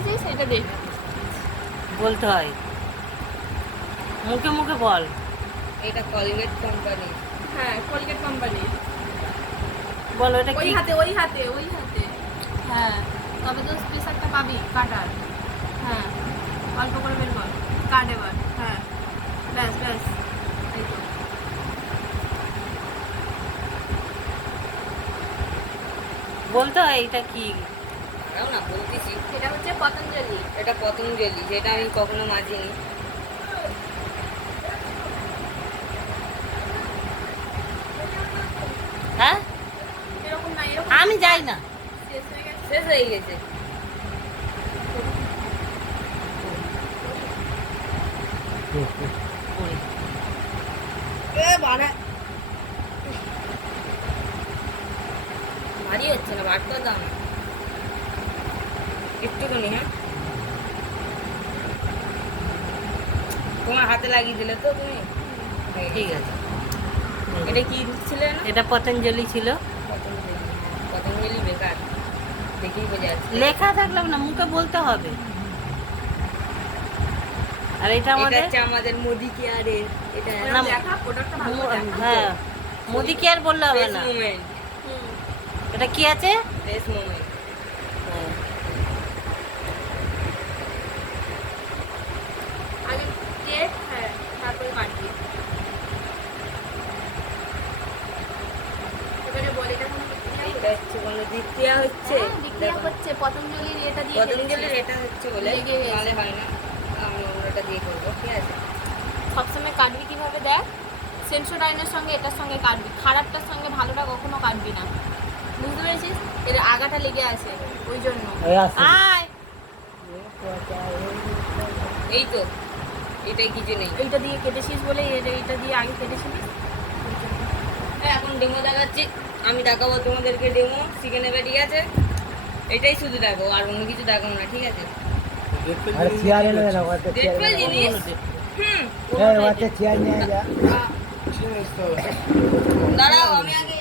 পেরেছিস এটা দেখ। বলতে হয়, মুখে মুখে বল। এটা কলগেট কোম্পানি। হ্যাঁ কোলগেট কোম্পানি। বল এটা ওই কি? হাতে ওই হাতে ওই হাতে। হ্যাঁ তবে তো স্পেসারটা পাবি কাটার। হ্যাঁ অল্প করে বের কর, কাট এবার। হ্যাঁ ব্যাস ব্যাস, এই তো। বলতে হয় এটা কি? দাও না, বলতেছি। এটা হচ্ছে পতঞ্জলি। এটা পতঞ্জলি, যেটা আমি কখনো মাজিনি। হ্যাঁ এরকম না, এরকম আমি যাই না। শেষ হয়ে গেছে। শেষ হয়ে গেছে। ভারী হচ্ছে না, বার করে দাও না একটুখানি। হ্যাঁ তোমার হাতে লাগিয়ে দিলে তো তুমি। ঠিক আছে। এটা কি ছিল না? এটা পতঞ্জলি ছিল। পতঞ্জলি। পতঞ্জলি বেকার, দেখেই বোঝা যাচ্ছে। লেখা থাকলাম না, মুখে বলতে হবে। আর এটা এটা আমাদের হচ্ছে আমাদের মোদি কেয়ারের। এটা না, দেখা প্রোডাক্টটা ভালো করে দেখা। হ্যাঁ মোদি কি আর বললে হবে বেস্ট না। মোমেন্ট। হুম। এটা কি আছে? Best moment. হ্যাঁ। আগে কেক, হ্যাঁ তারপরে কাটবি। এবারে বল এটা কোনো বিক্রিয়া এটা হচ্ছে কোনো দ্বিতীয়া হচ্ছে। বিক্রিয়া হচ্ছে পতঞ্জলির এটা দিয়ে পতঞ্জলির এটা হচ্ছে বলে লেগে গেছে। নাহলে হয় না। আমি অন্যটা দিয়ে করবো, ঠিক আছে। সবসময় কাটবি কিভাবে দেখ, সেন্সোডাইনের সঙ্গে এটার সঙ্গে কাটবি, খারাপটার সঙ্গে ভালোটা কখনো কাটবি না, বুঝতে পেরেছিস? এর আগাটা লেগে আছে ওই জন্য। আয় এই তো, এটাই কিছু নেই। এইটা দিয়ে কেটেছিস বলে এইটা দিয়ে আগে কেটেছিলিস। এখন ডেমো দেখাচ্ছি, আমি দেখাবো তোমাদেরকে ডেমো, শিখে নেবে, ঠিক আছে। এটাই শুধু দেখো, আর অন্য কিছু দেখাবো না, ঠিক আছে। अरे चेयर ले लेना वो तो দেখবে चेयर জিনিস। হুম ए वो तो चेयर नहीं आया দাঁড়াও, আমি আগে